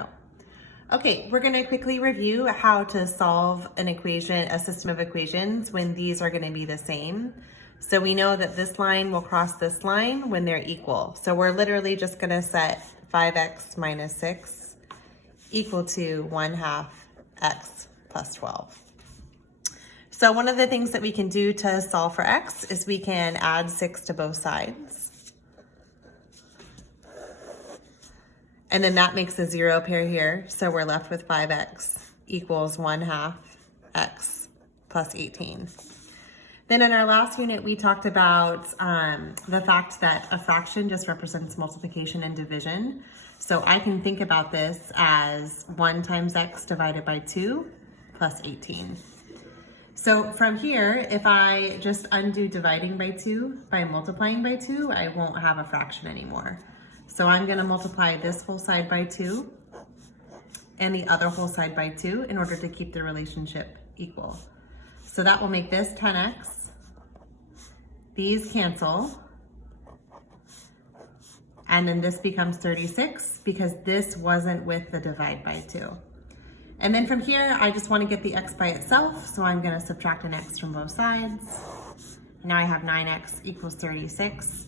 go. Okay, we're gonna quickly review how to solve an equation, a system of equations when these are gonna be the same. So we know that this line will cross this line when they're equal. So we're literally just gonna set 5x minus 6 equal to 1/2 x plus 12. So one of the things that we can do to solve for x is we can add 6 to both sides. And then that makes a 0 pair here. So we're left with 5x equals 1/2 x plus 18. Then in our last unit, we talked about the fact that a fraction just represents multiplication and division. So I can think about this as 1 times x divided by 2 plus 18. So from here, if I just undo dividing by 2 by multiplying by 2, I won't have a fraction anymore. So I'm gonna multiply this whole side by 2 and the other whole side by 2 in order to keep the relationship equal. So that will make this 10x. These cancel. And then this becomes 36 because this wasn't with the divide by 2. And then from here, I just want to get the x by itself. So I'm going to subtract an x from both sides. Now I have 9x equals 36.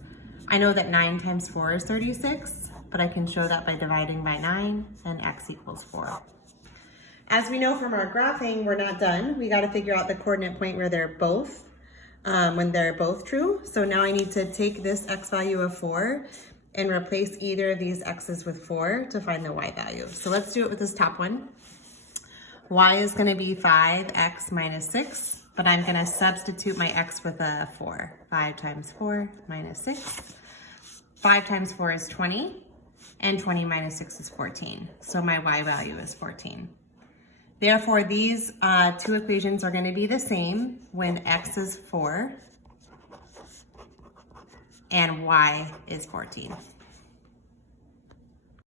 I know that 9 times 4 is 36, but I can show that by dividing by 9 and x equals 4. As we know from our graphing, we're not done. We got to figure out the coordinate point where they're both, when they're both true. So now I need to take this x value of 4 and replace either of these x's with 4 to find the y value. So let's do it with this top one. Y is going to be 5x minus 6, but I'm going to substitute my x with a 4. 5 times 4 minus 6. 5 times 4 is 20, and 20 minus 6 is 14. So my y value is 14. Therefore, these two equations are going to be the same when x is 4 and y is 14.